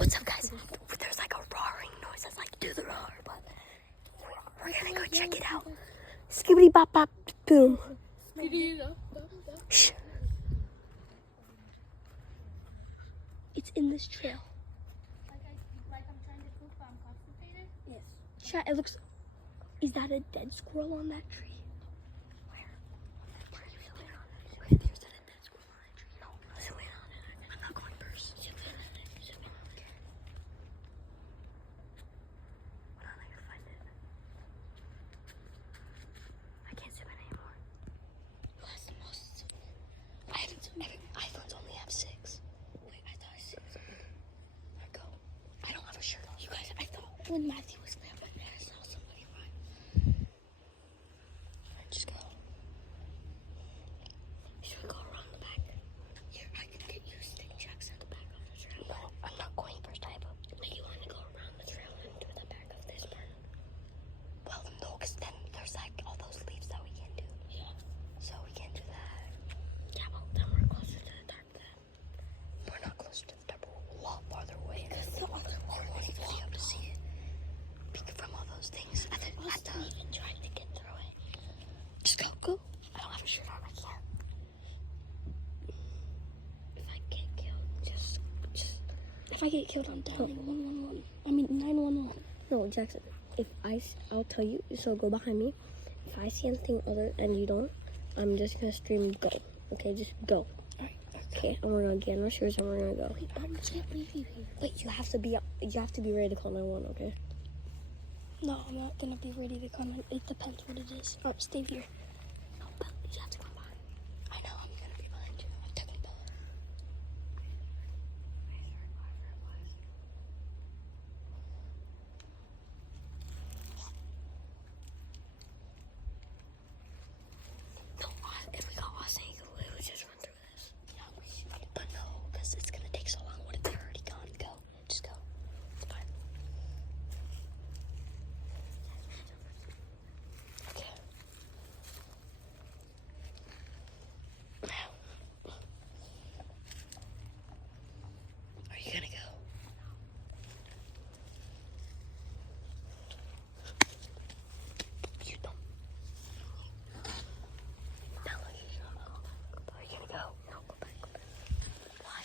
What's up, guys? There's like a roaring noise. That's like do the roar, but we're gonna go check it out. Skibbity bop bop boom. Shh. It's in this trail. Like I'm trying to poop, but I'm constipated? Yes. Chat, it looks. Is that a dead squirrel on that tree? Where? Wait, there's a dead squirrel on that tree. No, zoom in on it. I'm not going first. Zoom in on it. Zoom in. Okay. Hold on, I gotta find it. I can't zoom in anymore. Who has the most? iPhones only have 6. Wait, I thought 6. There we go. I don't have a shirt on. You guys, I thought when Matthew was there, I saw somebody run. Alright, just go. Should we go around the back? Here, I can get you stick checks at the back of the trail. No, I'm not going first, I have a... Like, you want to go around the trail and do the back of this part? Well, no, because then there's like all those leaves that we can do. Yeah. So we can't do that. Yeah, well, then we're closer to the tarp then. We're not closer to the tarp, we're a lot farther away. Because the other one won't even be able to see it. Peek from all those things. I even tried to get through it. Just go, go. I don't have a shirt on, I can't. If I get killed, just. If I get killed, I'm dialing 111. I mean 911. No, Jackson. I'll tell you. So go behind me. If I see anything other and you don't, I'm just gonna stream go. Okay, just go. Alright. Okay, and we're gonna get in our shoes and we're gonna go. Wait, I can't leave you here. Wait, you have to be ready to call 911. Okay. No, I'm not gonna be ready to come in. It depends what it is. Alright, stay here. No, but you have to come behind. I know, I'm gonna be behind you. I'm taking the ball. No, if we got Austin, we would just run through this. Yeah, we should. But no, because it's gonna take so long. What if they're already gone? Go. Just go. It's fine. Okay. Are you gonna go? You don't. Bella, you don't go back. Are you gonna go? No, go back. Why?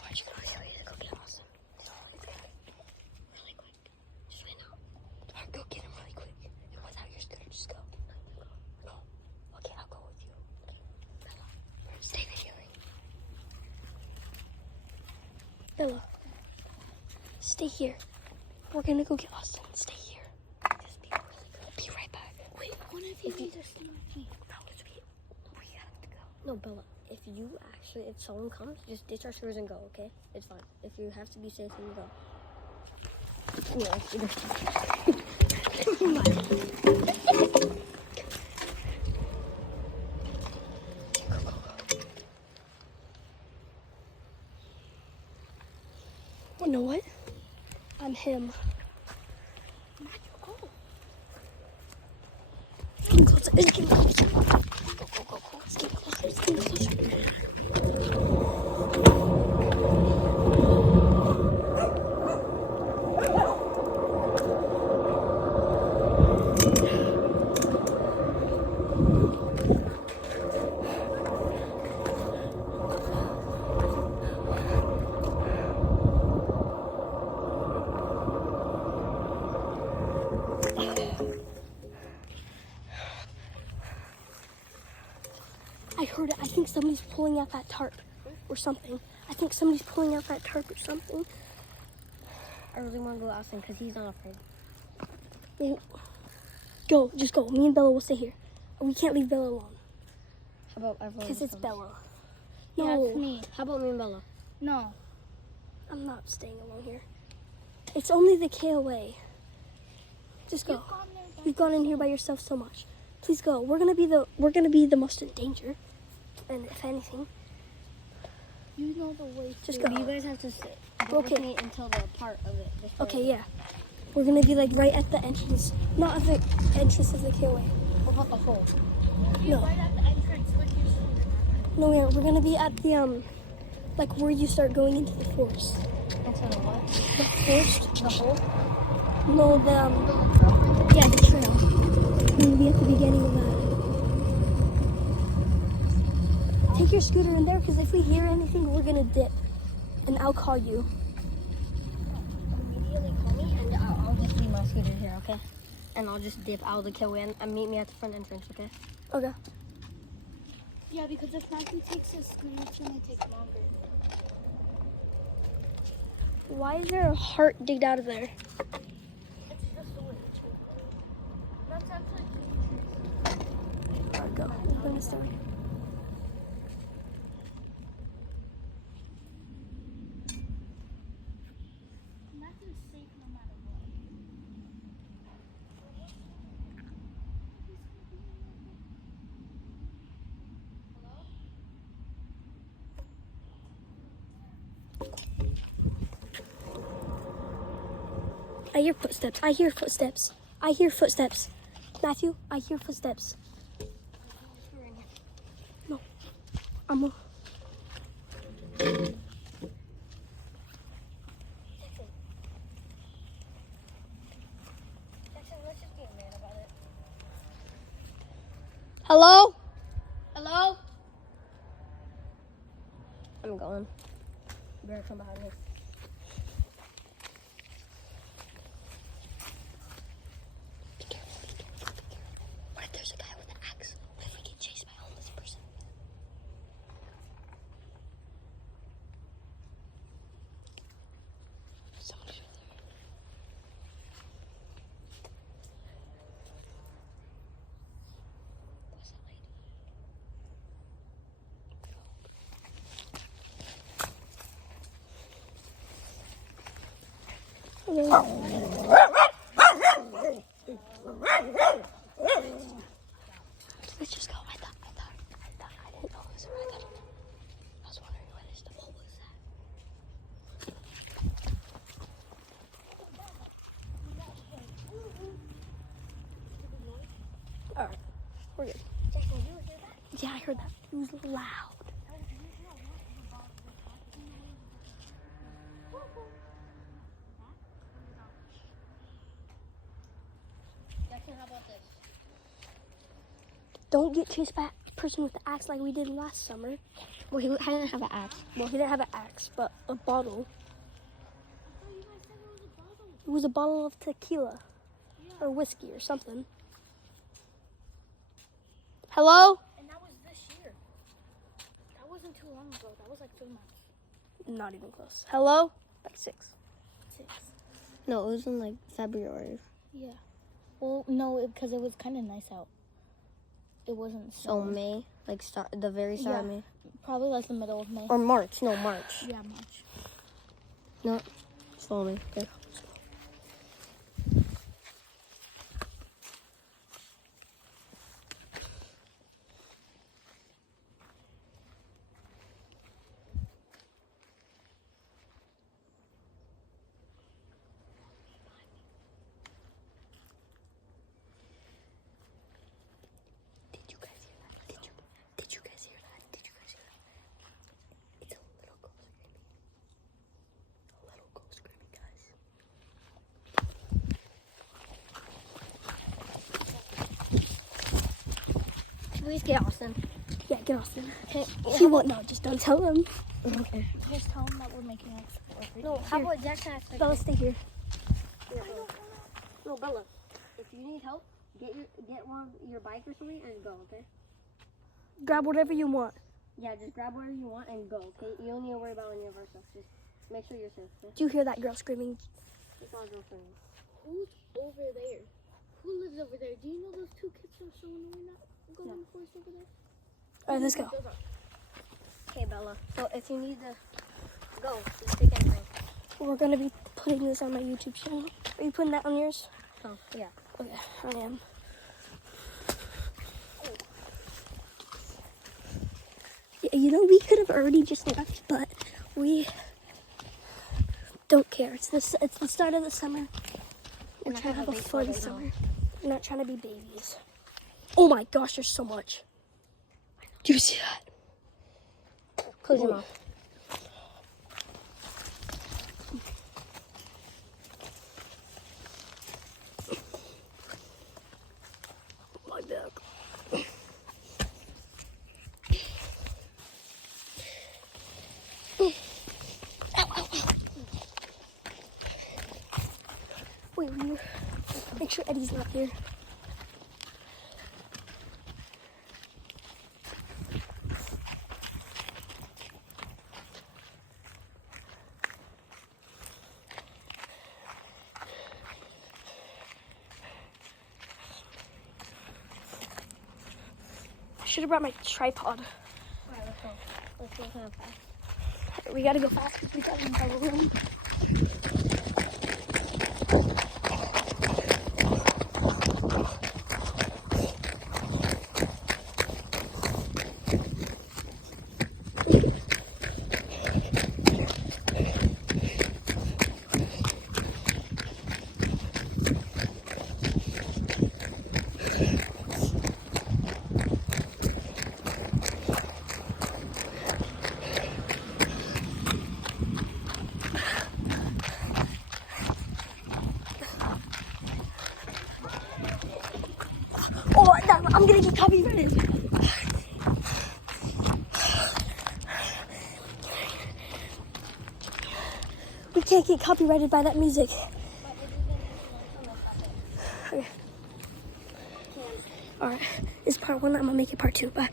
Why'd you go here to go get Austin? No, it's gonna be really quick. Just wait now. Alright, go get him really quick. And without your scooter, just go. No. Okay, I'll go with you. Bella, stay videoing. Bella, stay here. We're gonna go get Austin. Stay here. Just be really good. Be right back. Wait, one of you need to stay with me. No, we have to go. No, Bella, if someone comes, just ditch our shoes and go, okay? It's fine. If you have to be safe, then you go. You know what? I'm him. Matthew, go. Getting closer. It's getting closer. Go. It's getting closer. It's getting closer. I heard it. I think somebody's pulling out that tarp or something. I really want to go Austin because he's not afraid. Wait. Go. Just go. Me and Bella will stay here. We can't leave Bella alone. How about everyone? Because it's Bella. No. Yeah, it's me. How about me and Bella? No. I'm not staying alone here. It's only the KOA. Just go. You've gone in here by yourself so much. Please go. We're gonna be the most in danger. And if anything, You know the way. just go. You guys have to sit. Okay. With me until the part of it. Okay, yeah. We're gonna be like right at the entrance. Not at the entrance of the KOA. What about the hole? No. Right at the entrance with your shoulder. No, we're gonna be at the like where you start going into the forest. To the what? The first. The hole? No, yeah, the trail. We'll be at the beginning of that. Take your scooter in there, because if we hear anything, we're gonna dip, and I'll call you. Immediately call me, and I'll just leave my scooter here, okay? And I'll just dip out of the Kiwi and meet me at the front entrance, okay? Okay. Yeah, because if Matthew takes his scooter, it's gonna take longer. Why is there a heart digged out of there? It's just a little tree. That's actually Alright, go. I'm gonna start. Matthew's safe no matter what. I hear footsteps. I hear footsteps. I hear footsteps. Matthew, I hear footsteps. No. I'm a... Hello? Hello? I'm going. You better come behind me. Be careful, be careful, be careful. What if there's a guy with an axe? What if we get chased by a homeless person? Somebody's right there. What's that lady? Let's just go. I didn't know it was a rat. I was wondering what is the what was that? Alright, we're good. Jackson, you hear that? Yeah, I heard that. It was loud. Jackson, how about this? Don't get chased by a person with an axe like we did last summer. Well, he didn't have an axe. Well, he didn't have an axe, but a bottle. I thought you guys said it was a bottle. It was a bottle of tequila or whiskey or something. Hello? And that was this year. That wasn't too long ago. That was like 3 months. Not even close. Hello? Like 6. 6. No, it was in like February. Yeah. Well, no, because it was kind of nice out. It wasn't So May, like the very start of May. Probably like the middle of May. Or March. No, March. Yeah, March. No, follow me. Okay. Did you guys hear that? Did you guys hear that? Did you guys hear that? It's a little girl screaming. A little girl screaming, guys. Please get Austin. Yeah, get Austin. Okay. He won't know. Just don't tell him. Okay. Just tell him that we're making it. No, How about Jackson? Bella, stay here. No, Bella. If you need help, get one your bike or something and go. Okay. Grab whatever you want. Yeah, just grab whatever you want and go. Okay. You don't need to worry about any of our stuff. Just make sure you're safe. Okay? Do you hear that girl screaming? It's our girlfriend. Who's over there? Who lives over there? Do you know those 2 kids are so annoying that go in the forest over there? All right, let's go. Okay, Bella. So if you need to go, just take anything. We're gonna be putting this on my YouTube channel. Are you putting that on yours? Oh, yeah. Okay, I am. Yeah, you know, we could have already just left, but we don't care. It's the start of the summer. We're trying to have a fun summer. We're not trying to be babies. Oh my gosh, there's so much. Do you see that? Close your mouth. you. Make sure Eddie's not here. I should have brought my tripod. Alright, let's go. Let's go kind of fast. We gotta go fast because we gotta leave our room. Oh, I'm gonna get copyrighted. We can't get copyrighted by that music. Okay. Alright, this is part 1. I'm gonna make it part 2. Bye.